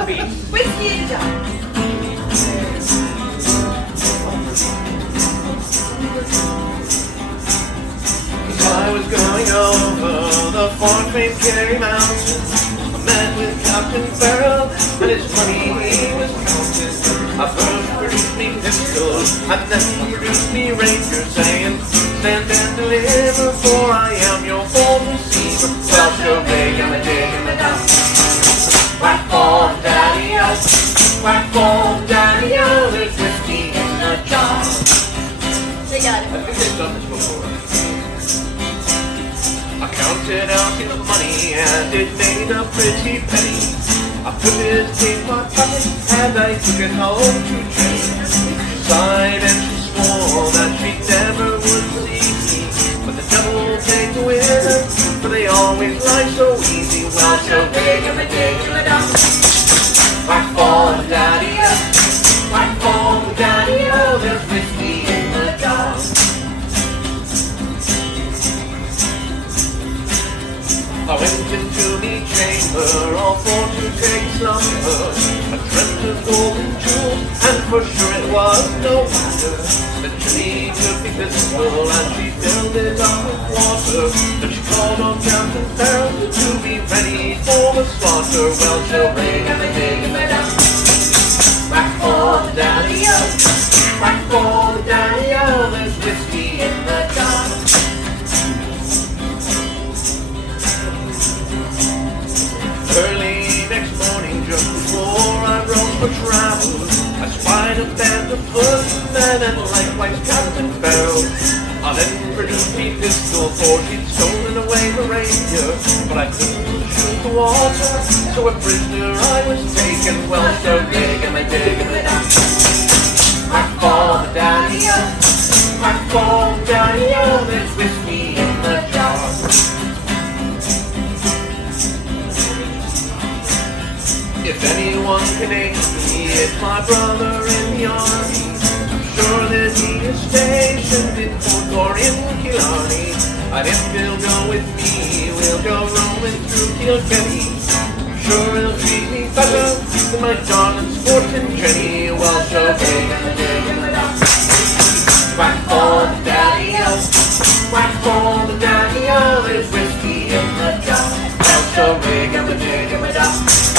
the beach. Whiskey in a jar. As I was going over the far-famed Kerry Mountains, I met with Captain Farrell, and his money he was counting. I first produced me pistol, and then produced me ranger, saying, stand and deliver, for I am your bold receiver. Well, sure, big and a dig and a down. Whack ball, daddy-o, whack ball, daddy-o, there's whiskey in the jar. They got it. I think they've done this before. I counted out his money and it made a pretty penny. I put it in my pocket and I took it home to Jenny. She sighed and she swore that she never would see me, but the devil will take the winner, for they always lie so easy. Well, so big and ridiculous. Whack ball, daddy-o, whack ball, daddy-o, there's whiskey in the jar. I went into me chamber, all for to take slumber. I dreamt of golden jewels, and for sure it was no wonder. Then Jenny took me pistol, and she filled it up with water. Then she called on Captain Farrell to be ready for the slaughter. Well, she'll rig and they dig and they down. Whack for the daddy-o, whack for the daddy-o, there's whiskey in the jar. Early next morning, just before I rose for travel, I spied a band of footmen and likewise Captain Farrell. I then produced me pistol, for she'd stolen away the reindeer, but I couldn't shoot the water, so a prisoner I was taken. Well, so big and they dig and they down. Whack for the daddy-o, whack for the daddy-o, there's whiskey in the jar. If anyone can aid me, it's my brother in the army. I'm sure that he is stationed in Fort or in Killarney. And if he'll go with me, we'll go roaming through Kilkenny. I'm sure he'll treat me better than my darling sporting Jenny. Well, so big and the dig and the down. Whack for the daddy-o, whack for the daddy-o, there's whiskey in the jar. Well, so big and the dig and the down.